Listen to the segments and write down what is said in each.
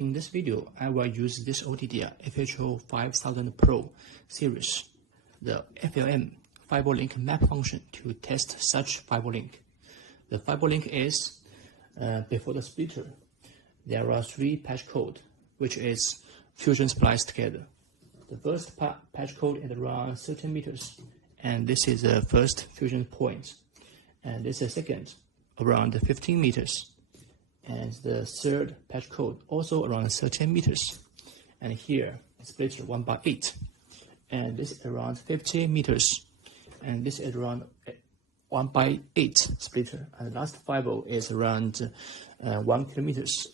In this video, I will use this OTDR FHO5000 Pro series, the FLM fiber link map function to test such fiber link. The fiber link is, before the splitter, there are 3 patch code, which is fusion spliced together. The first patch code is around 13 meters, and this is the first fusion point. And this is second, around 15 meters. And the third patch code also around 13 meters. And here, splitter 1x8. And this is around 50 meters. And this is around 1x8 splitter. And the last fiber is around 1 kilometers.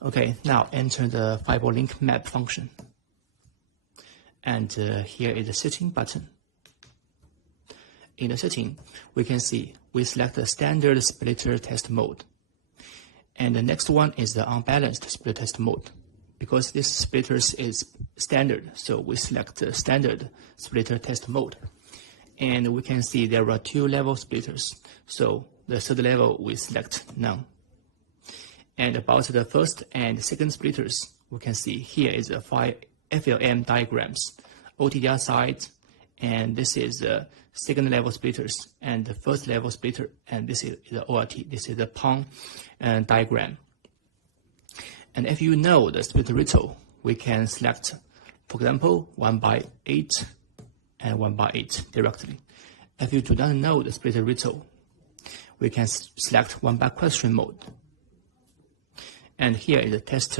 Okay, now enter the fiber link map function. And here is the setting button. In the setting, we can see we select the standard splitter test mode. And the next one is the unbalanced splitter test mode. Because this splitter is standard, so we select the standard splitter test mode. And we can see there are 2 level splitters. So the third level we select none. And about the first and second splitters, we can see here is the 5 FLM diagrams, OTDR side, and this is the second level splitters and the first level splitter, and this is the ORT, this is the PON diagram. And if you know the splitter ratio, we can select, for example, 1x8 and 1x8 directly. If you do not know the splitter ratio, we can select 1x question mode. And here is the test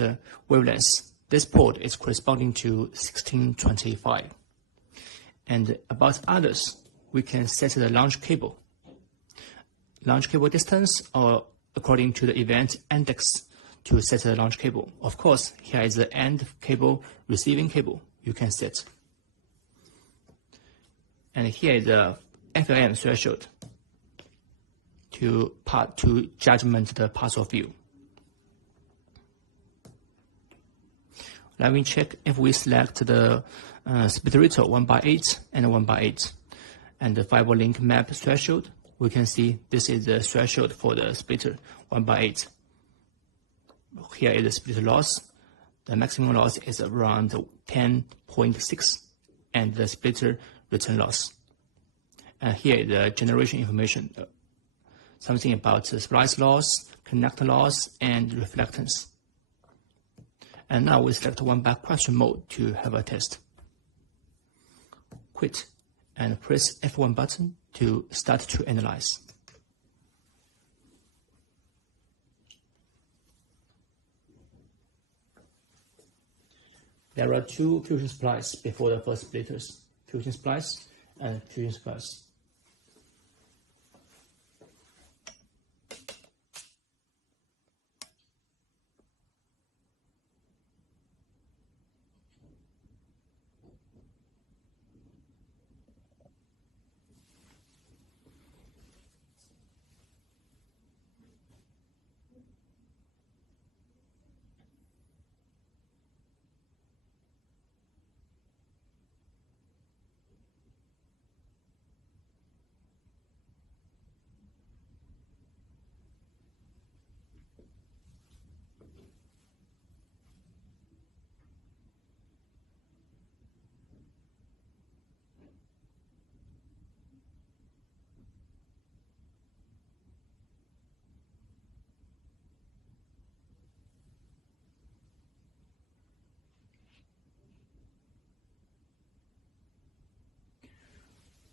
wavelength. This port is corresponding to 1625. And about others, we can set the launch cable distance, or according to the event index to set the launch cable. Of course, here is the end cable, receiving cable you can set. And here is the FLM threshold to judgment the path of view. Let me check if we select the splitter ratio 1x8 and 1x8 and the fiber link map threshold. We can see this is the threshold for the splitter 1x8. Here is the splitter loss. The maximum loss is around 10.6 and the splitter return loss. And here is the generation information, something about the splice loss, connector loss, and reflectance. And now we select 1x question mode to have a test. Quit and press F1 button to start to analyze. There are 2 fusion splices before the first splitters, fusion splice and fusion splice.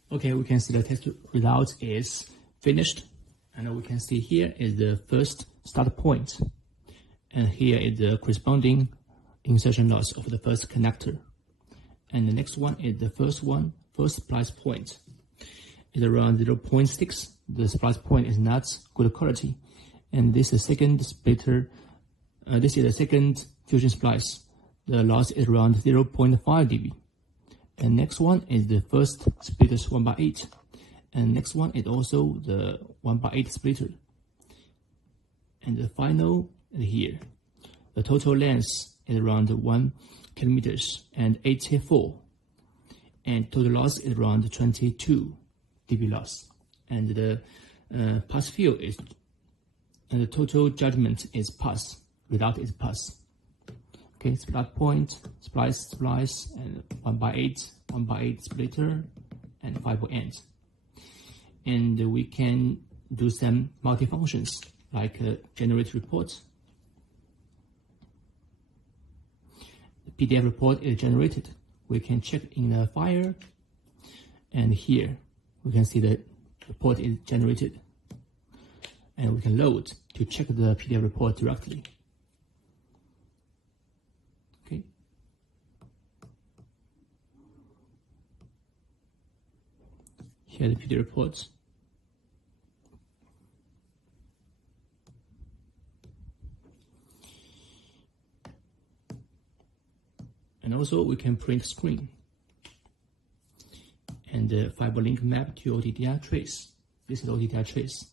Okay, we can see the test result is finished, and we can see here is the first start point, and here is the corresponding insertion loss of the first connector, and the next one is the first splice point is around 0.6. The splice point is not good quality, and this is second splitter. This is the second fusion splice. The loss is around 0.5 dB. And next one is the first splitter 1x8. And next one is also the 1x8 splitter. And the final is here. The total length is around 1 kilometers and 84. And total loss is around 22 dB loss. And the pass field is, and the total judgment is pass. result is plus. Okay, start point, splice, and 1x8 splitter, and 5 ends. And we can do some multifunctions like generate report. The PDF report is generated. We can check in the file, and here we can see the report is generated. And we can load to check the PDF report directly. Okay. Here are the PDF reports. And also we can print screen and fiber link map to OTDR trace. This is OTDR trace.